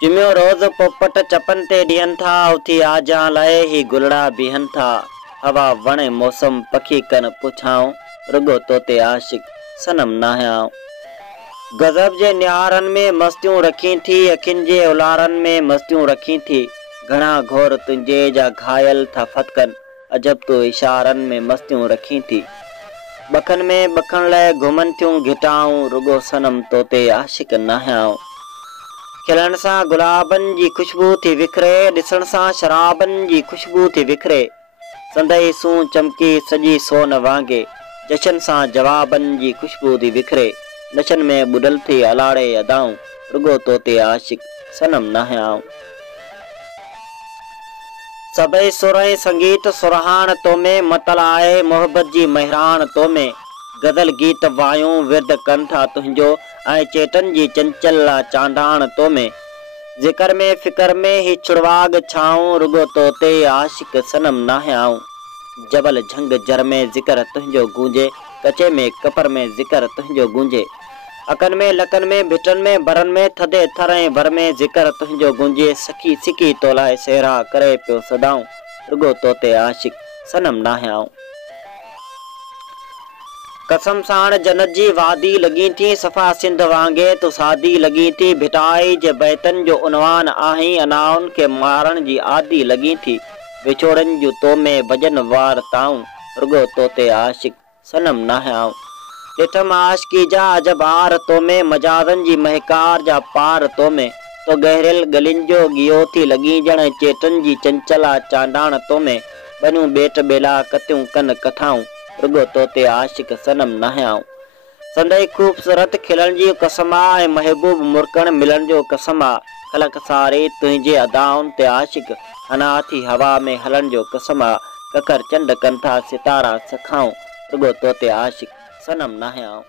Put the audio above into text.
जुमियो रोज़ पोपट चपन ते ॾियनि था, उथी आजां लाइ ही गुलड़ा बीहनि था। हवा वणे मौसम पखी कन पुछाऊं, रुगो तोते आशिक सनम नाहियाऊं। गज़ब जे निहारन में मस्तियूं रखी थी, अखियुनि जे उलारन में मस्तियूं रखी थी। घणा घोर तुंहिंजे जा घायल था फतकन, अजब तूं इशारन में मस्तियूं रखी थी। बखन में बखन लाइ घुमन थियूं घिटाऊं, रुगो सनम तोते आशिक नाहियाऊं। खिलण सां गुलाबन जी खुशबू थी विखरे, ॾिसण सां शराबन जी खुशबू थी विखरे। संदई सूं चमकी सजी सोन वांगे, जशन सां जवाबन जी खुशबू थी विखरे। नशन में बुडल थी अलाड़े अदाऊं, रुगो तोते आशिक सनम नाहियाऊं। सभई सुरई संगीत सुरहान तो में, मतल आहे मोहब्बत जी महिरान तो में। गज़ल गीत वायूं विरद कनि था तुंहिंजो, ऐं चेटन जी चंचल चांडाण तो में। ज़िकर में फ़िकर में ही छुड़वाग छाऊं, रुगो तोते आशिक सनम नाहियाऊं। जबल झंग जर में ज़िकर तुंहिंजो गूंजे, कचे में कपर में ज़िकर तुंहिंजो गूंजे। अकन में लकन में भिटन में बरन में, थदे थरें भर में ज़िकर तुंहिंजो गूंजे। सखी सिकी तोलाए सेहरा करे पियो सदाऊं, रुगो तोते आशिक सनम नाहियाऊं। कसम साण जन्नत जी वादी लगी थी, सफ़ा सिंध वांगे तू सादी लगी थी। भिटाई जे बैतन जो उनवान आहीं, अनाउन के मारण जी आदी लगी थी। विछोड़न जो तो में भजन वार ताऊं, रुगो तोते आशिक सनम नाहियाऊं। ॾिठम आशिकी जा अजब आर तो में, मजादन जी महकार जा पार तो में। तो गहरियल गलिन जो गियो थी लगी जण, चेटन जी चंचला चांडाण तो में। बनू बेट बेला कतियूं कन कथाऊं, रुगो तोते आशिक सनम नाहियाऊं। संदई खूबसूरत खिलण जी कसम आ, ऐं महबूब मुरकण मिलन जो कसम आ। खलक सारी तुंहिंजे अदाउन ते आशिक, हना थी हवा में हलन जो कसम आ। ककर चंड कन था सितारा सखाऊं, रुगो तोते आशिक सनम नाहियाऊं।